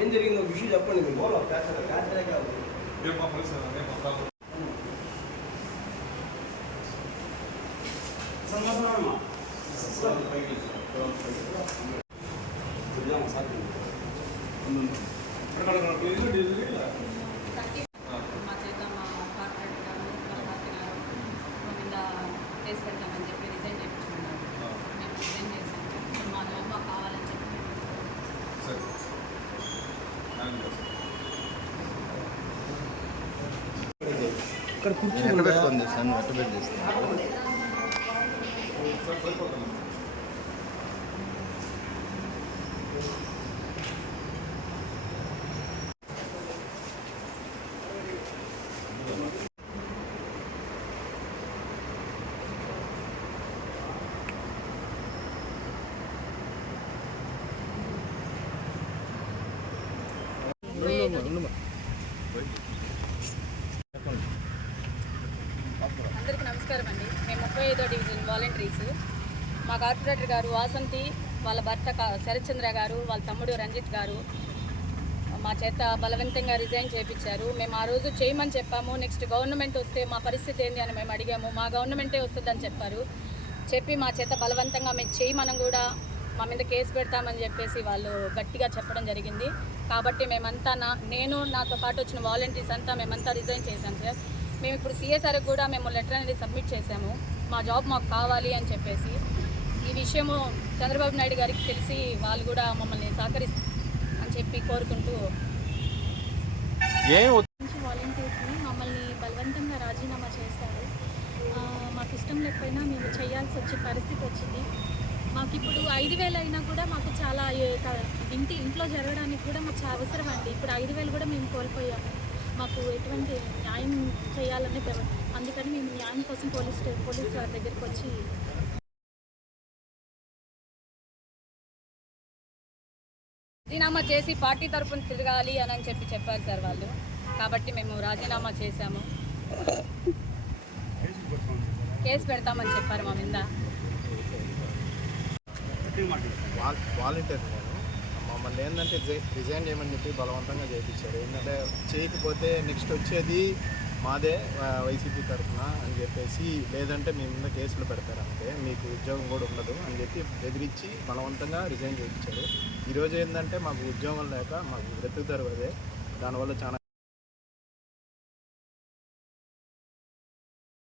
ఏం జరిగిందో విషయం చెప్పండి మీరు మా ఇక్కడ ఎక్కడ కూర్చుని పెట్టుకుంది సన్ ఎక్కడ పెట్టి చేస్తున్నారు అందరికీ నమస్కారం అండి. మేము ముప్పై ఐదో డివిజన్ వాలంటీర్స్. మా కార్పొరేటర్ గారు వాసంతి వాళ్ళ భర్త కా- శరత్చంద్ర గారు వాళ్ళ తమ్ముడు రంజిత్ గారు మా చేత బలవంతంగా రిజైన్ చేయించారు మేము ఆ రోజు చేయమని చెప్పాము. నెక్స్ట్ గవర్నమెంట్ వస్తే మా పరిస్థితి ఏంది అని మేము అడిగాము. మా గవర్నమెంటే వస్తుందని చెప్పారు. చెప్పి మా చేత బలవంతంగా మేము చేయమని కూడా మా మీద కేసు పెడతామని చెప్పేసి వాళ్ళు గట్టిగా చెప్పడం జరిగింది. కాబట్టి మేమంతా నా నేను నాతో పాటు వచ్చిన వాలంటీర్స్ అంతా మేమంతా రిజైన్ చేశాం సార్. మేము ఇప్పుడు సిఎస్ఆర్కి కూడా మేము లెటర్ అనేది సబ్మిట్ చేశాము. మా జాబ్ మాకు కావాలి అని చెప్పేసి. ఈ విషయము చంద్రబాబు నాయుడు గారికి తెలిసి వాళ్ళు కూడా మమ్మల్ని సహకరిస్తారు అని చెప్పి కోరుకుంటూ వాలంటీర్స్ని మమ్మల్ని బలవంతంగా రాజీనామా చేశారు మాకు ఇష్టం లేకపోయినా మేము చేయాల్సి వచ్చే పరిస్థితి వచ్చింది. మాకు ఇప్పుడు ఐదు వేలు అయినా కూడా మాకు చాలా ఇంటి ఇంట్లో జరగడానికి కూడా మాకు చాలా అవసరం అండి ఇప్పుడు ఐదు వేలు కూడా మేము కోల్పోయాము. మాకు ఎటువంటి న్యాయం చేయాలని అందుకని మేము న్యాయం కోసం పోలీస్ పోలీస్ వారి దగ్గరికి వచ్చి రాజీనామా చేసి పార్టీ తరఫున తిరగాలి అని అని చెప్పి చెప్పారు సార్ వాళ్ళు. కాబట్టి మేము రాజీనామా చేశాము. కేసు పెడతామని చెప్పారు మా మీద. వాలంటీర్ నేను మమ్మల్ని ఏంటంటే రిజైన్ చేయమని చెప్పి బలవంతంగా చేయించారు ఏంటంటే చేయకపోతే నెక్స్ట్ వచ్చేది మాదే వైసీపీ తరఫున అని చెప్పేసి లేదంటే మీ మీద కేసులు పెడతారంటే మీకు ఉద్యోగం కూడా ఉండదు అని చెప్పి బెదిరించి బలవంతంగా రిజైన్ చేయించారు. ఈరోజు ఏంటంటే మాకు ఉద్యోగం లేక మాకు బ్రతుకుతారు అదే. దానివల్ల చాలా